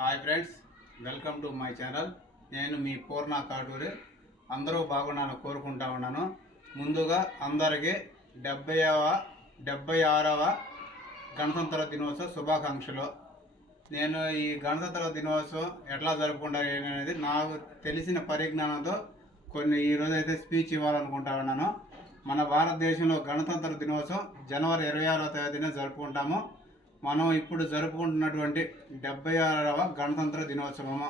Hi friends, welcome to my channel. నేను మీ పూర్ణ కాటూరి. అందరూ బాగున్నాను కోరుకుంటా ఉన్నాను. ముందుగా అందరికీ 76వ గణతంత్ర దినోత్సవ శుభాకాంక్షలు. నేను ఈ గణతంత్ర దినోత్సవం ఎట్లా జరుపుకుంటారు అనేది నాకు తెలిసిన పరిజ్ఞానంతో ఈరోజు అయితే స్పీచ్ ఇవ్వాలనుకుంటా ఉన్నాను. మన భారతదేశంలో గణతంత్ర దినోత్సవం జనవరి 26వ తేదీన జరుపుకుంటాము. మనం ఇప్పుడు జరుపుకుంటున్నటువంటి 76వ గణతంత్ర దినోత్సవము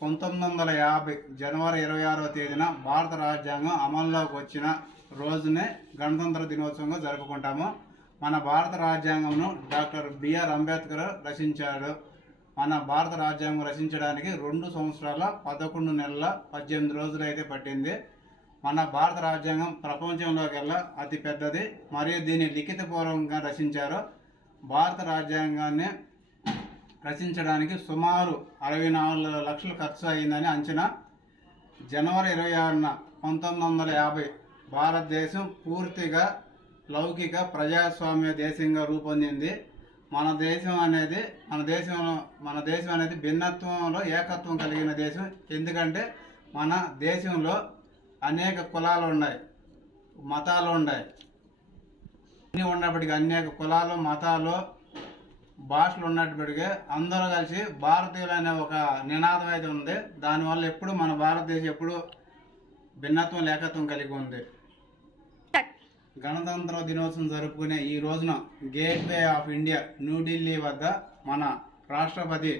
1950 జనవరి 26వ తేదీన భారత రాజ్యాంగం అమల్లోకి వచ్చిన రోజునే గణతంత్ర దినోత్సవంగా జరుపుకుంటాము. మన భారత రాజ్యాంగంను డాక్టర్ బిఆర్ అంబేద్కర్ రచించాడు. మన భారత రాజ్యాంగం రచించడానికి 2 సంవత్సరాల 11 నెలల 18 రోజులు అయితే పట్టింది. మన భారత రాజ్యాంగం ప్రపంచంలోకెల్లా అతి పెద్దది మరియు దీన్ని లిఖితపూర్వకంగా రచించారు. భారత రాజ్యాంగాన్ని రచించడానికి సుమారు 64 లక్షలు ఖర్చు అయిందని అంచనా. జనవరి 26న 1950 భారతదేశం పూర్తిగా లౌకిక ప్రజాస్వామ్య దేశంగా రూపొందింది. మన దేశం అనేది భిన్నత్వంలో ఏకత్వం కలిగిన దేశం. ఎందుకంటే మన దేశంలో అనేక కులాలు ఉన్నాయి, మతాలు ఉన్నాయి. అన్నీ ఉన్నప్పటికీ అనేక కులాలు, మతాలు, భాషలు ఉన్నప్పటికీ అందరూ కలిసి భారతీయులు అనే ఒక నినాదం అయితే ఉంది. దానివల్ల ఎప్పుడు మన భారతదేశం ఎప్పుడు భిన్నత్వం ఏకత్వం కలిగి ఉంది. గణతంత్ర దినోత్సవం జరుపుకునే ఈ రోజున గేట్వే ఆఫ్ ఇండియా న్యూఢిల్లీ వద్ద మన రాష్ట్రపతి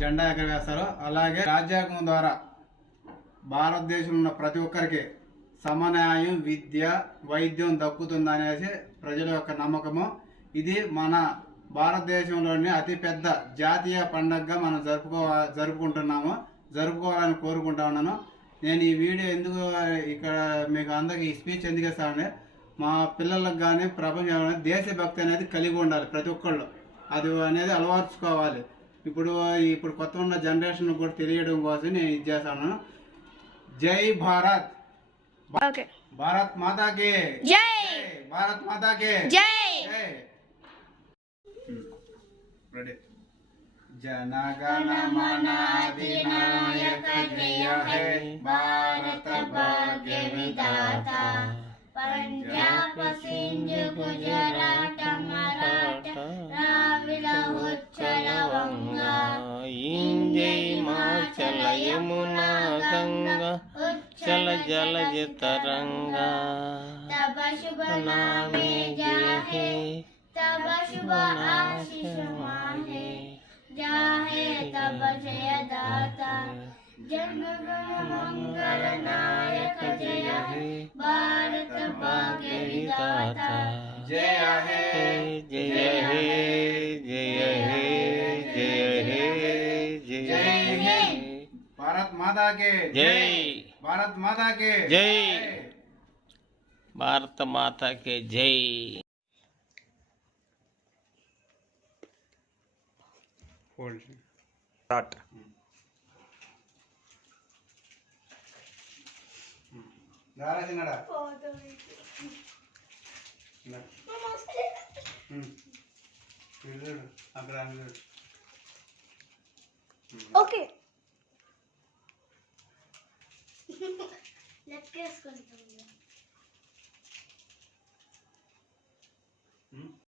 జెండా ఎగరవేస్తారు. అలాగే రాజ్యాంగం ద్వారా భారతదేశంలో ఉన్న ప్రతి ఒక్కరికి సమన్యాయం, విద్య, వైద్యం దక్కుతుందనేసి ప్రజల యొక్క నమ్మకము. ఇది మన భారతదేశంలోని అతిపెద్ద జాతీయ పండుగగా మనం జరుపుకోవాలని కోరుకుంటా ఉన్నాను. నేను ఈ వీడియో ఎందుకు ఇక్కడ మీకు అందరికి ఈ స్పీచ్ ఎందుకు ఇస్తానంటే, మా పిల్లలకు కానీ ప్రపంచంలో దేశభక్తి అనేది కలిగి ఉండాలి ప్రతి ఒక్కళ్ళు. అది అనేది అలవర్చుకోవాలి. ఇప్పుడు కొత్త ఉన్న జనరేషన్ కూడా తెలియడం కోసం నేను ఇది చేస్తాను. జై భారత్. ఓకే. భారత్ మాతా కి జై. భారత్ మాతా కి జై. రెడీ. జనగణ మన అధినాయక జయ హే భారత భాగ్య విధాత. పంజాబ్, సింధు, గుజరాట, మరాఠ, ద్రావిడ, ఉచ్చల, వంగ, ఇంజై, మాచల, యమునా, గంగా, ఉచ్చల, జలజ తరంగా. తబ శుభ నామే జాహే, तब शुभ आशीष माहे, जाहे तब जय दाता. जनगण मंगल नायक जय हे भारत भाग्य विधाता. जय हे जय हे जय हे जय हे जय हे. भारत माता के जय. भारत माता के जय. भारत माता के जय. स्टार्ट. दारा चिन्नड़ा ఓకే. లెక్కేసుకుంటాం.